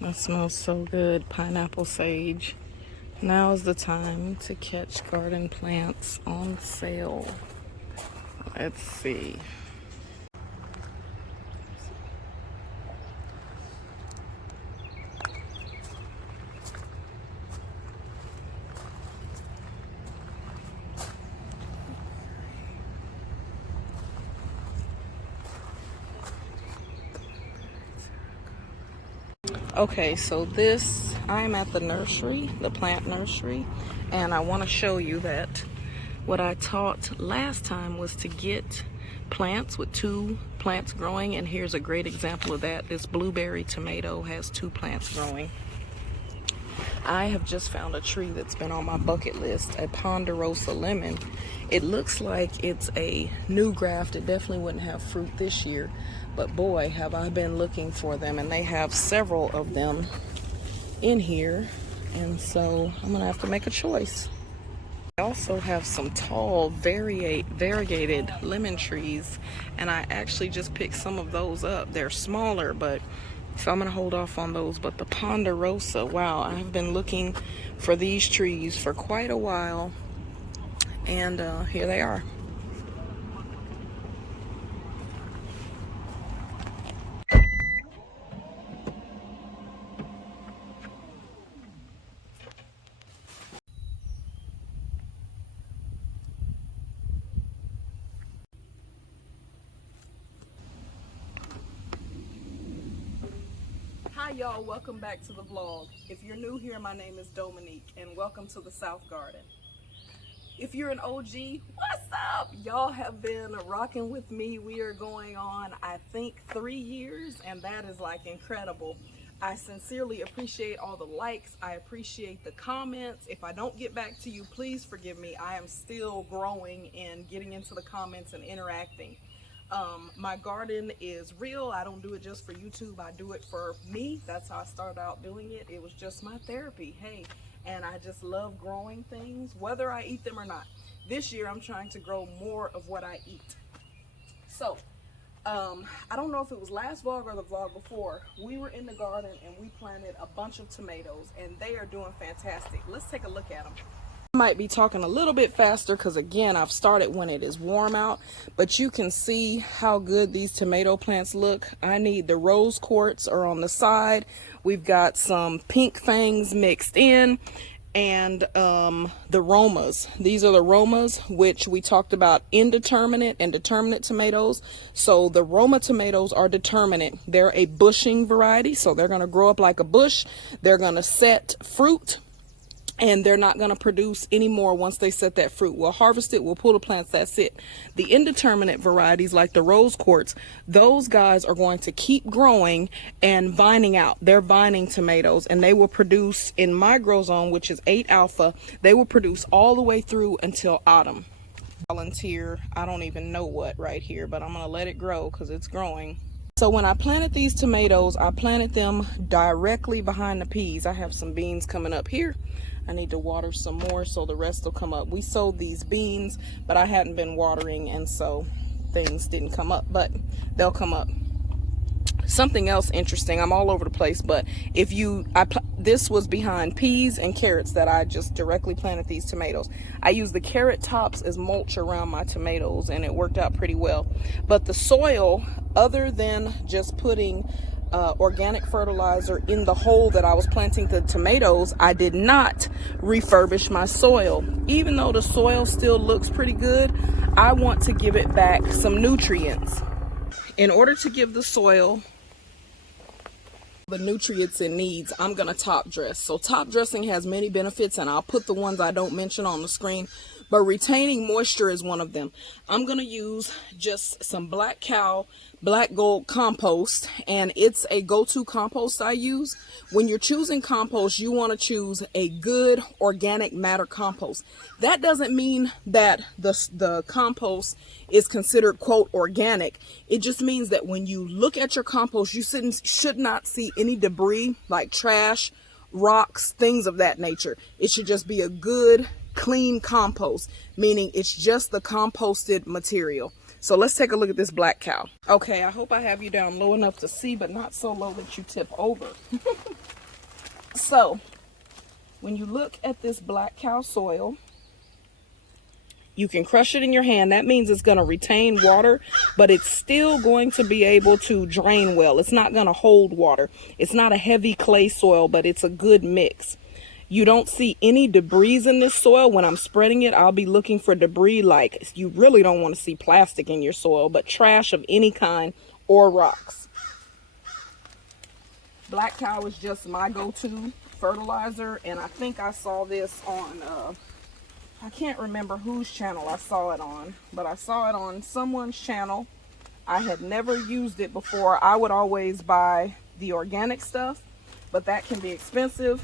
That smells so good. Pineapple sage. Now is the time to catch garden plants on sale. Let's see. Okay, so I'm at the nursery, the plant nursery, and I want to show you that what I taught last time was to get plants with 2 plants growing, and here's a great example of that. This blueberry tomato has 2 plants growing. I have just found a tree that's been on my bucket list, a ponderosa lemon. It looks like it's a new graft. It definitely wouldn't have fruit this year, but boy, have I been looking for them, and they have several of them in here, and so I'm gonna have to make a choice. I also have some tall variegated lemon trees, and I actually just picked some of those up. They're smaller, but so I'm gonna hold off on those. But the ponderosa, wow, I've been looking for these trees for quite a while, and here they are. Hi y'all, welcome back to the vlog. If you're new here, my name is Dominique, and welcome to the South Garden. If you're an OG, what's up? Y'all have been rocking with me. We are going on, I think, 3 years, and that is like incredible. I sincerely appreciate all the likes. I appreciate the comments. If I don't get back to you, please forgive me. I am still growing and getting into the comments and interacting. My garden is real. I don't do it just for YouTube. I do it for me. That's how I started out doing it. It was just my therapy. Hey, and I just love growing things, whether I eat them or not. This year, I'm trying to grow more of what I eat. So, I don't know if it was last vlog or the vlog before. We were in the garden and we planted a bunch of tomatoes, and they are doing fantastic. Let's take a look at them. I might be talking a little bit faster because, again, I've started when it is warm out, but you can see how good these tomato plants look. I need the rose quartz are on the side. We've got some pink fangs mixed in, and the Romas. These are the Romas, which we talked about, Indeterminate and Determinate tomatoes. So the Roma tomatoes are Determinate. They're a bushing variety, so they're going to grow up like a bush. They're going to set fruit, and they're not going to produce any more once they set that fruit. We'll harvest it, we'll pull the plants, that's it. The indeterminate varieties, like the rose quartz, those guys are going to keep growing and vining out. They're vining tomatoes, and they will produce, in my grow zone, which is 8 alpha, they will produce all the way through until autumn. Volunteer, I don't even know what right here, but I'm going to let it grow because it's growing. So when I planted these tomatoes, I planted them directly behind the peas. I have some beans coming up here. I need to water some more so the rest will come up. We sowed these beans, but I hadn't been watering, and so things didn't come up, but they'll come up. Something else interesting, I'm all over the place, but if this was behind peas and carrots that I just directly planted these tomatoes. I used the carrot tops as mulch around my tomatoes, and it worked out pretty well. But the soil, other than just putting organic fertilizer in the hole that I was planting the tomatoes, I did not refurbish my soil. Even though the soil still looks pretty good, I want to give it back some nutrients. In order to give the soil the nutrients it needs, I'm going to top dress. So top dressing has many benefits, and I'll put the ones I don't mention on the screen, but retaining moisture is one of them. I'm going to use just some Black Cow Black Gold compost, and it's a go-to compost I use. When you're choosing compost, you want to choose a good organic matter compost. That doesn't mean that the compost is considered, quote, organic. It just means that when you look at your compost, you should not see any debris like trash, rocks, things of that nature. It should just be a good, clean compost, meaning it's just the composted material. So let's take a look at this black cow. Okay, I hope I have you down low enough to see, but not so low that you tip over. So when you look at this black cow soil, you can crush it in your hand. That means it's going to retain water, but it's still going to be able to drain well. It's not going to hold water. It's not a heavy clay soil, but it's a good mix. You don't see any debris in this soil. When I'm spreading it, I'll be looking for debris, like you really don't want to see plastic in your soil, but trash of any kind or rocks. Black cow is just my go-to fertilizer, and I think I saw this on I can't remember whose channel I saw it on, but I saw it on someone's channel. I had never used it before. I would always buy the organic stuff, but that can be expensive.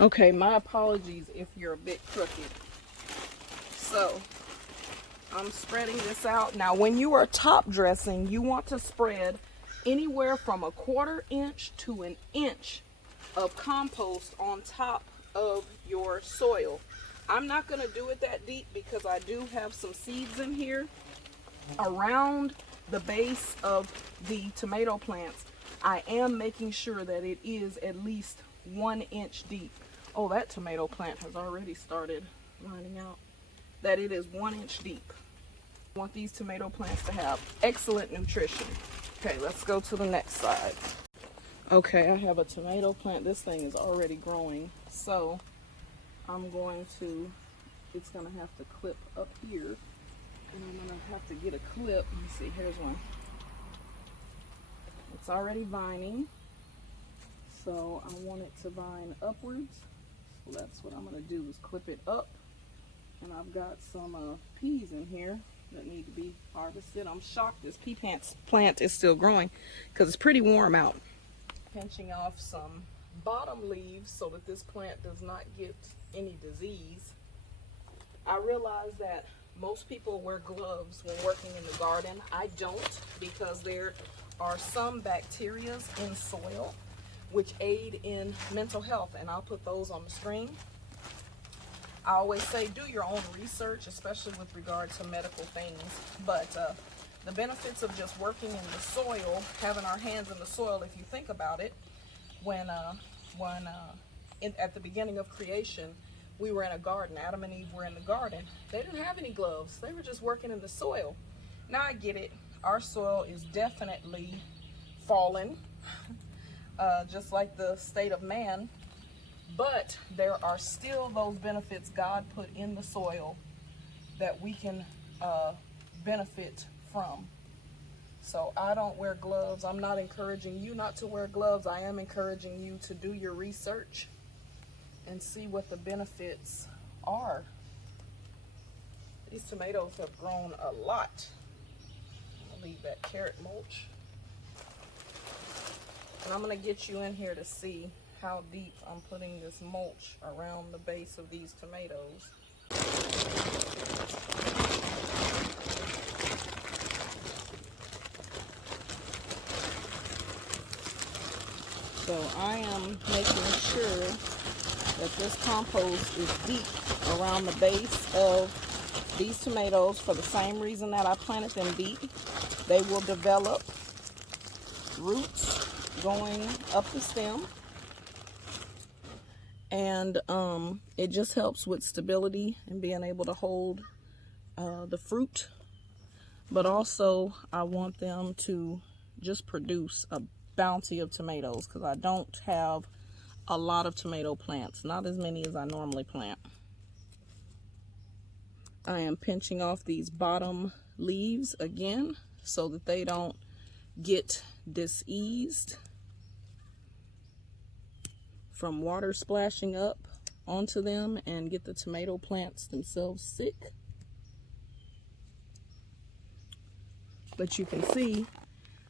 Okay, my apologies if you're a bit crooked. So I'm spreading this out. Now, when you are top dressing, you want to spread anywhere from 1/4 inch to 1 inch of compost on top of your soil. I'm not going to do it that deep because I do have some seeds in here. Around the base of the tomato plants, I am making sure that it is at least 1 inch deep. Oh, that tomato plant has already started lining out. That it is 1 inch deep. I want these tomato plants to have excellent nutrition. Okay, let's go to the next side. Okay, I have a tomato plant. This thing is already growing, so I'm going to, it's going to have to clip up here, and I'm going to have to get a clip. Let me see, here's one. It's already vining, so I want it to vine upwards. So that's what I'm going to do, is clip it up. And I've got some peas in here that need to be harvested. I'm shocked this pea plant is still growing because it's pretty warm out. Pinching off some bottom leaves so that this plant does not get any disease. I realize that most people wear gloves when working in the garden. I don't, because there are some bacteria in soil which aid in mental health, and I'll put those on the screen. I always say do your own research, especially with regard to medical things, but the benefits of just working in the soil, having our hands in the soil, if you think about it, at the beginning of creation, we were in a garden. Adam and Eve were in the garden. They didn't have any gloves. They were just working in the soil. Now I get it. Our soil is definitely fallen, just like the state of man. But there are still those benefits God put in the soil that we can benefit from. So I don't wear gloves. I'm not encouraging you not to wear gloves. I am encouraging you to do your research and see what the benefits are. These tomatoes have grown a lot. I'll leave that carrot mulch. And I'm going to get you in here to see how deep I'm putting this mulch around the base of these tomatoes. So I am making sure that this compost is deep around the base of these tomatoes for the same reason that I planted them deep. They will develop roots going up the stem. And it just helps with stability and being able to hold the fruit. But also I want them to just produce a bounty of tomatoes, because I don't have a lot of tomato plants, not as many as I normally plant. I am pinching off these bottom leaves again so that they don't get diseased from water splashing up onto them and get the tomato plants themselves sick. But you can see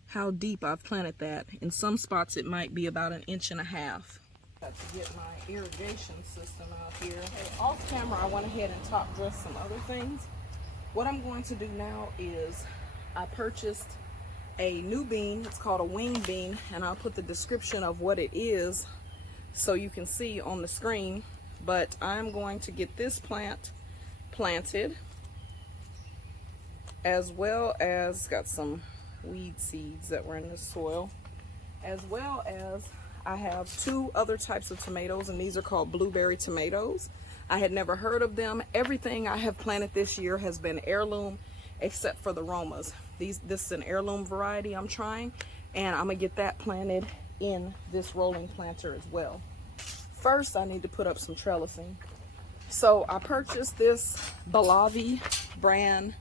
how deep I've planted that. In some spots it might be about 1.5 inches. Got to get my irrigation system out here. Okay, off camera I went ahead and top dressed some other things. What I'm going to do now is I purchased a new bean. It's called a wing bean, and I'll put the description of what it is so you can see on the screen. But I'm going to get this plant planted. as well as got some weed seeds that were in the soil, as well as I have 2 other types of tomatoes, and these are called blueberry tomatoes. I had never heard of them. Everything I have planted this year has been heirloom except for the Romas. This is an heirloom variety I'm trying, and I'm gonna get that planted in this rolling planter as well. First, I need to put up some trellising. So I purchased this Bellevue brand,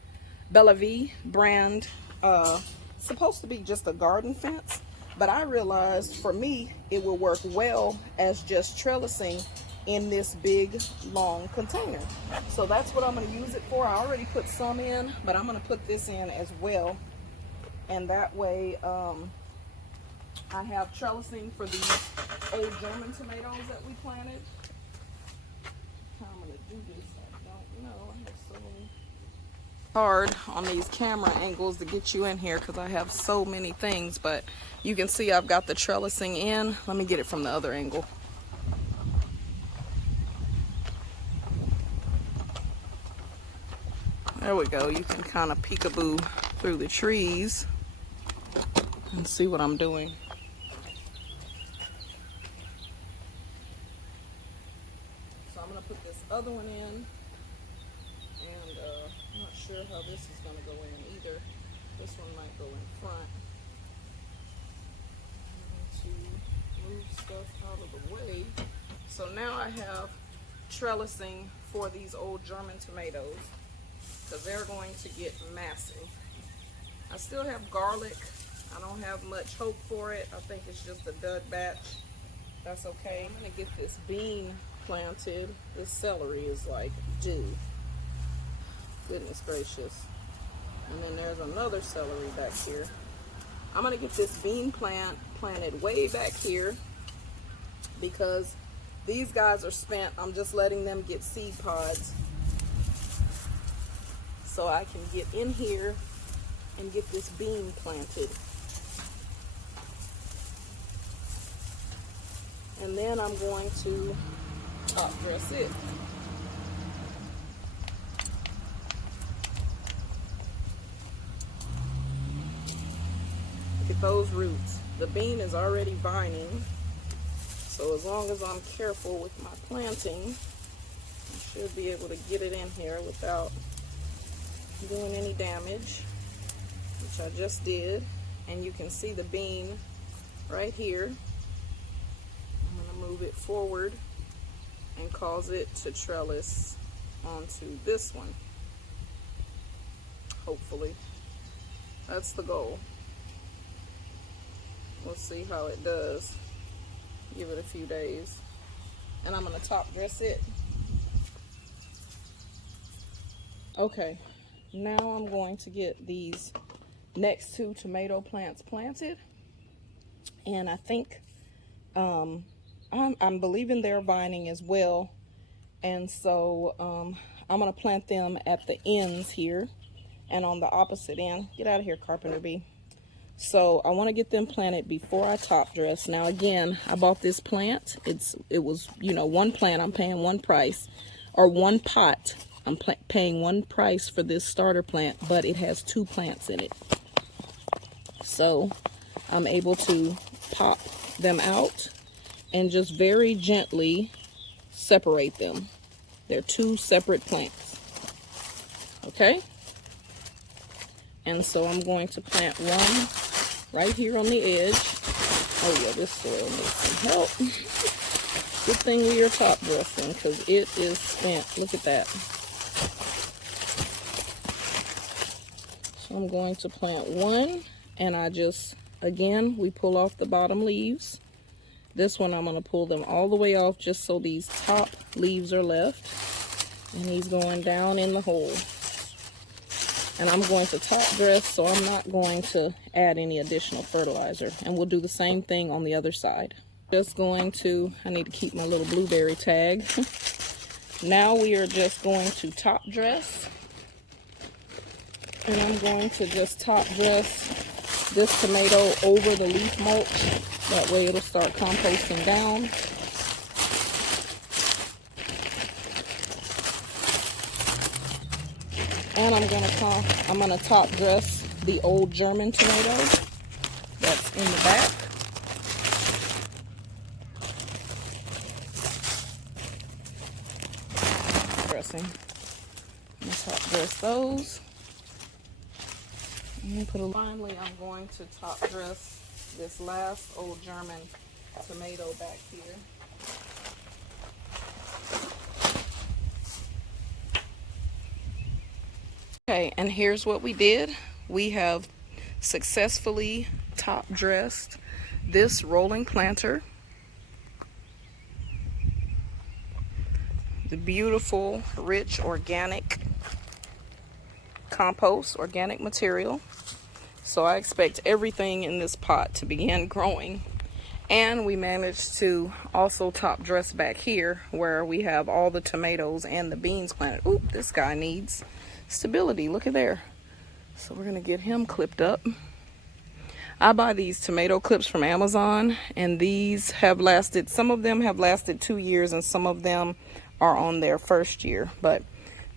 supposed to be just a garden fence, but I realized for me it will work well as just trellising in this big long container. So that's what I'm going to use it for. I already put some in, but I'm going to put this in as well, and that way I have trellising for these old German tomatoes that we planted. How I'm going to do this, I don't know. I have so many hard on these camera angles to get you in here because I have so many things, but you can see I've got the trellising in. Let me get it from the other angle. There we go. You can kind of peekaboo through the trees and see what I'm doing. So I'm going to put this other one in, and I'm not sure how this is going to go in either. This one might go in front. I'm going to move stuff out of the way. So now I have trellising for these old German tomatoes, because they're going to get massive. I still have garlic. I don't have much hope for it. I think it's just a dud batch. That's okay. I'm gonna get this bean planted. This celery is like due. Goodness gracious. And then there's another celery back here. I'm gonna get this bean plant planted way back here because these guys are spent. I'm just letting them get seed pods, so I can get in here and get this bean planted. And then I'm going to top dress it. Look at those roots. The bean is already vining, so as long as I'm careful with my planting, I should be able to get it in here without doing any damage, which I just did. And you can see the bean right here. I'm going to move it forward and cause it to trellis onto this one, hopefully. That's the goal. We'll see how it does. Give it a few days. And I'm going to top dress it. Okay. Now I'm going to get these next 2 tomato plants planted, and I think I'm believing they're vining as well, and so I'm going to plant them at the ends here and on the opposite end. Get out of here, Carpenter Bee. So I want to get them planted before I top dress. Now again, I bought this plant. It was, you know, one plant. I'm paying one price, or one pot. I'm paying one price for this starter plant, but it has 2 plants in it. So I'm able to pop them out and just very gently separate them. They're 2 separate plants. Okay? And so I'm going to plant one right here on the edge. Oh yeah, this soil needs some help. Good thing we are top dressing because it is spent. Look at that. So I'm going to plant one, and I just, again, we pull off the bottom leaves. This one I'm going to pull them all the way off just so these top leaves are left. And he's going down in the hole. And I'm going to top dress, so I'm not going to add any additional fertilizer. And we'll do the same thing on the other side. Just going to, I need to keep my little blueberry tag. Now we are just going to top dress. And I'm going to just top dress this tomato over the leaf mulch. That way it'll start composting down. And I'm gonna top dress the old German tomato that's in the back. Dressing. I'm gonna top dress those. And finally, I'm going to top dress this last old German tomato back here. Okay, and here's what we did. We have successfully top dressed this rolling planter. The beautiful, rich, organic compost, organic material. So I expect everything in this pot to begin growing. And we managed to also top dress back here where we have all the tomatoes and the beans planted. Oop, this guy needs stability. Look at there. So we're gonna get him clipped up. I buy these tomato clips from Amazon, and these have lasted, some of them have lasted 2 years and some of them are on their first year, but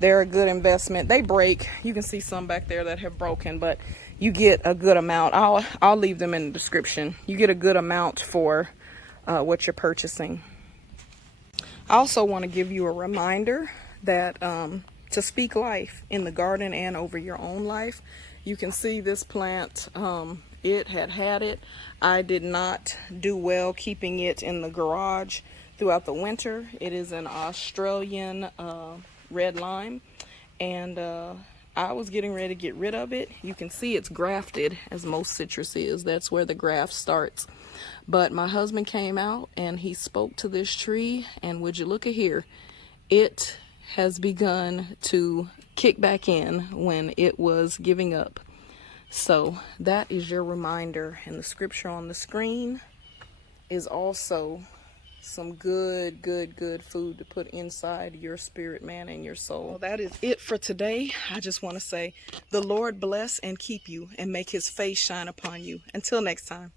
they're a good investment. They break. You can see some back there that have broken, but you get a good amount. I'll leave them in the description. You get a good amount for what you're purchasing. I also want to give you a reminder that to speak life in the garden and over your own life. You can see this plant, it had it. I did not do well keeping it in the garage throughout the winter. It is an Australian red lime, and I was getting ready to get rid of it. You can see it's grafted, as most citrus is. That's where the graft starts. But my husband came out and he spoke to this tree, and would you look at here, it has begun to kick back in when it was giving up. So that is your reminder, and the scripture on the screen is also some good food to put inside your spirit, man, and your soul. Well, that is it for today. I just want to say the Lord bless and keep you and make his face shine upon you. Until next time.